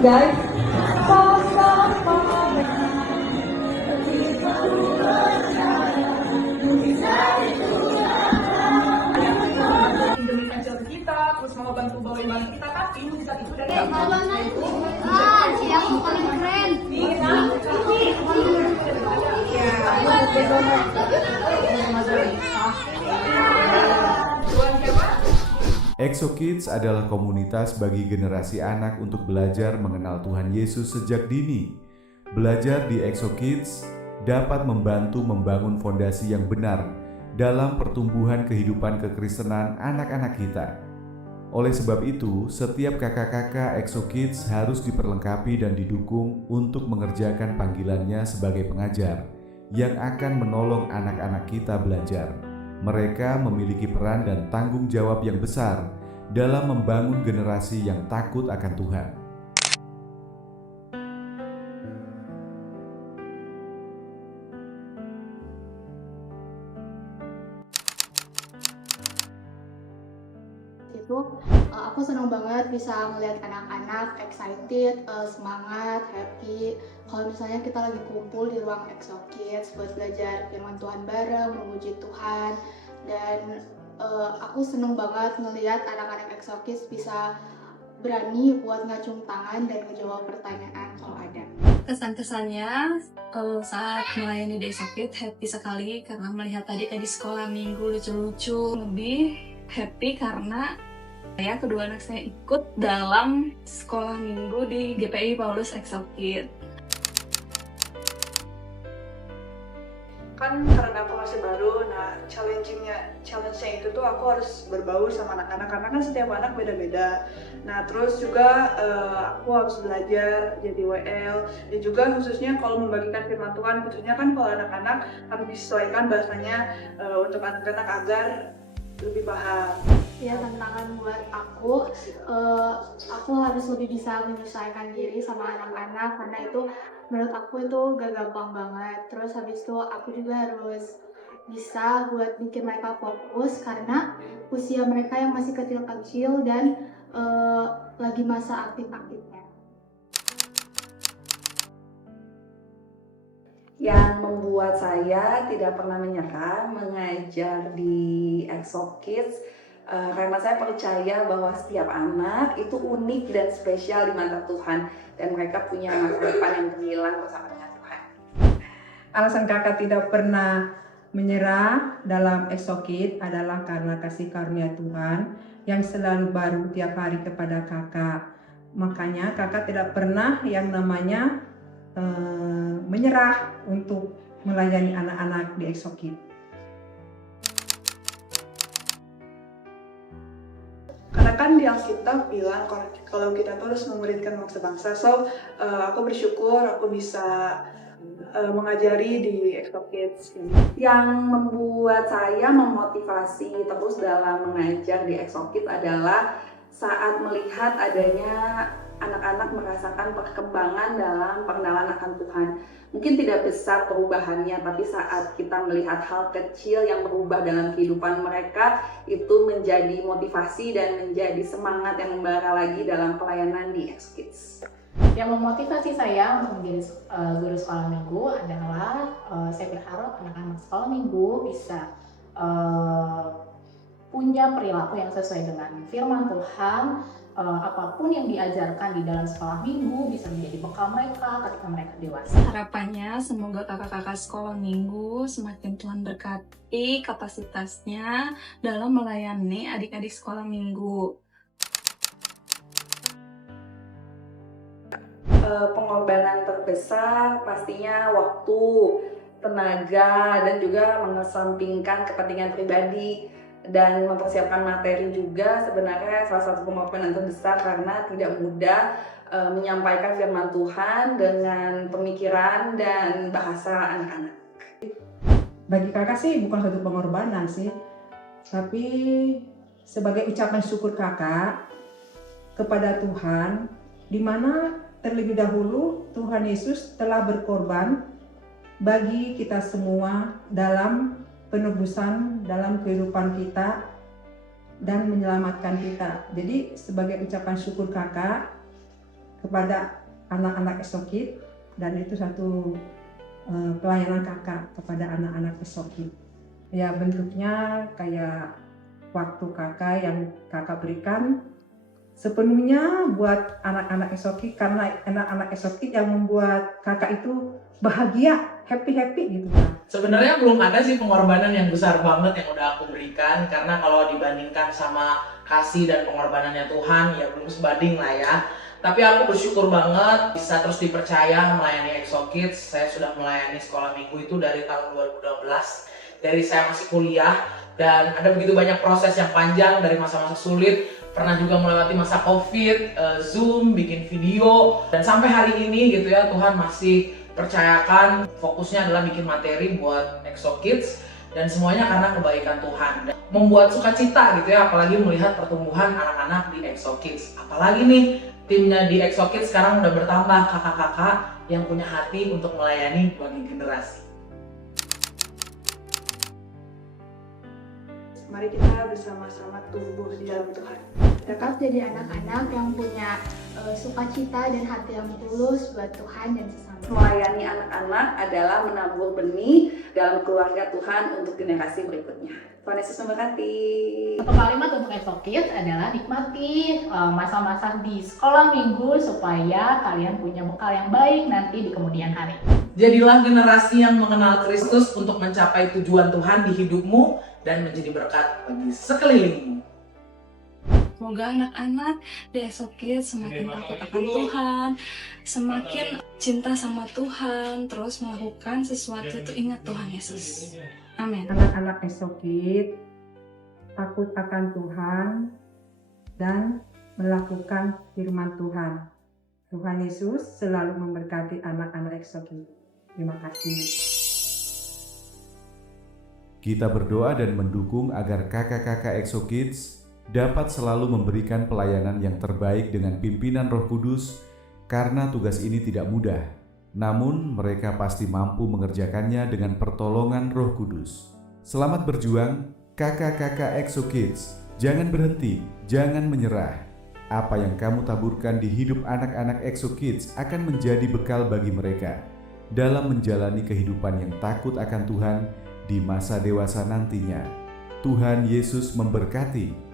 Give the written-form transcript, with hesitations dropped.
guys. Indonesia kita, terus mau bantu bawa iman kita, tapi kita itu dari Siapa paling keren? EXO Kids adalah komunitas bagi generasi anak untuk belajar mengenal Tuhan Yesus sejak dini. Belajar di EXO Kids dapat membantu membangun fondasi yang benar dalam pertumbuhan kehidupan kekristenan anak-anak kita. Oleh sebab itu, setiap kakak-kakak EXO Kids harus diperlengkapi dan didukung untuk mengerjakan panggilannya sebagai pengajar yang akan menolong anak-anak kita belajar. Mereka memiliki peran dan tanggung jawab yang besar dalam membangun generasi yang takut akan Tuhan. Aku senang banget bisa melihat anak-anak excited, semangat, happy. Kalau misalnya kita lagi kumpul di ruang EXO Kids buat belajar firman Tuhan bareng, memuji Tuhan, dan aku senang banget ngelihat anak-anak EXO Kids bisa berani buat ngacung tangan dan ngejawab pertanyaan kalau ada. Kesan-kesannya saat melayani di EXO Kids happy sekali karena melihat adik-adik sekolah minggu lucu-lucu. Lebih happy karena kedua anak saya ikut dalam sekolah minggu di GPI Paulus EXO Kids. Kan karena aku masih baru, nah challenge-nya itu tuh aku harus berbaur sama anak-anak karena kan setiap anak beda-beda. Nah terus juga aku harus belajar jadi WL dan juga khususnya kalau membagikan firman Tuhan, khususnya kan kalau anak-anak harus disesuaikan bahasanya untuk anak-anak agar lebih paham. Ya, tantangan buat aku harus lebih bisa menyesuaikan diri sama anak-anak karena itu menurut aku itu gak gampang banget. Terus habis itu aku juga harus bisa buat bikin mereka fokus karena usia mereka yang masih kecil-kecil dan lagi masa aktif-aktifnya. Yang membuat saya tidak pernah menyerah mengajar di EXO Kids karena saya percaya bahwa setiap anak itu unik dan spesial di mata Tuhan dan mereka punya masa depan yang gemilang bersama dengan Tuhan. Alasan kakak tidak pernah menyerah dalam EXO Kids adalah karena kasih karunia Tuhan yang selalu baru tiap hari kepada kakak. Makanya kakak tidak pernah yang namanya menyerah untuk melayani anak-anak di EXO Kids. Karena kan di Alkitab bilang kalau kita tuh harus memuridkan bangsa-bangsa, so aku bersyukur aku bisa mengajari di EXO Kids. Yang membuat saya memotivasi terus dalam mengajar di EXO Kids adalah saat melihat adanya anak-anak merasakan perkembangan dalam pengenalan akan Tuhan. Mungkin tidak besar perubahannya, tapi saat kita melihat hal kecil yang berubah dalam kehidupan mereka, itu menjadi motivasi dan menjadi semangat yang membara lagi dalam pelayanan di EXO Kids. Yang memotivasi saya untuk menjadi guru sekolah minggu adalah saya berharap anak-anak sekolah minggu bisa punya perilaku yang sesuai dengan firman Tuhan. Apapun yang diajarkan di dalam sekolah minggu bisa menjadi bekal mereka ketika mereka dewasa. Harapannya semoga kakak-kakak sekolah minggu semakin Tuhan berkati kapasitasnya dalam melayani adik-adik sekolah minggu. Pengorbanan terbesar pastinya waktu, tenaga, dan juga mengesampingkan kepentingan pribadi dan mempersiapkan materi juga sebenarnya salah satu pengorbanan terbesar karena tidak mudah menyampaikan firman Tuhan dengan pemikiran dan bahasa anak-anak. Bagi kakak sih bukan suatu pengorbanan sih, tapi sebagai ucapan syukur kakak kepada Tuhan, di mana terlebih dahulu Tuhan Yesus telah berkorban bagi kita semua dalam penebusan dalam kehidupan kita dan menyelamatkan kita. Jadi sebagai ucapan syukur kakak, kepada anak-anak Exokid, dan itu satu pelayanan kakak kepada anak-anak Exokid. Ya bentuknya kayak waktu kakak yang kakak berikan sepenuhnya buat anak-anak Exokid, karena anak-anak Exokid yang membuat kakak itu bahagia, happy gitu kan. Sebenarnya belum ada sih pengorbanan yang besar banget yang udah aku berikan, karena kalau dibandingkan sama kasih dan pengorbanannya Tuhan ya belum sebanding lah ya. Tapi aku bersyukur banget bisa terus dipercaya melayani Exokids. Saya sudah melayani sekolah minggu itu dari tahun 2012, dari saya masih kuliah, dan ada begitu banyak proses yang panjang dari masa-masa sulit. Pernah juga melewati masa COVID, Zoom, bikin video, dan sampai hari ini gitu ya Tuhan masih percayakan fokusnya adalah bikin materi buat Exokids, dan semuanya karena kebaikan Tuhan. Dan membuat sukacita gitu ya, apalagi melihat pertumbuhan anak-anak di Exokids. Apalagi nih timnya di Exokids sekarang udah bertambah kakak-kakak yang punya hati untuk melayani bagi generasi. Mari kita bersama-sama tumbuh di dalam Tuhan. Tetap jadi anak-anak yang punya sukacita dan hati yang tulus buat Tuhan dan sesama. Melayani anak-anak adalah menabur benih dalam keluarga Tuhan untuk generasi berikutnya. Tuhan Yesus memberkati. Satu kalimat untuk Exokids adalah nikmati masa-masa di sekolah minggu supaya kalian punya bekal yang baik nanti di kemudian hari. Jadilah generasi yang mengenal Kristus untuk mencapai tujuan Tuhan di hidupmu dan menjadi berkat bagi sekelilingmu. Semoga anak-anak di Exokids semakin takut akan Tuhan, semakin cinta sama Tuhan, terus melakukan sesuatu itu ingat Tuhan Yesus. Amin. Anak-anak Exokid takut akan Tuhan dan melakukan firman Tuhan. Tuhan Yesus selalu memberkati anak-anak Exokid. Terima kasih. Kita berdoa dan mendukung agar kakak-kakak Exokids dapat selalu memberikan pelayanan yang terbaik dengan pimpinan Roh Kudus, karena tugas ini tidak mudah. Namun mereka pasti mampu mengerjakannya dengan pertolongan Roh Kudus. Selamat berjuang, kakak-kakak Exokids. Jangan berhenti, jangan menyerah. Apa yang kamu taburkan di hidup anak-anak Exokids akan menjadi bekal bagi mereka dalam menjalani kehidupan yang takut akan Tuhan di masa dewasa nantinya. Tuhan Yesus memberkati.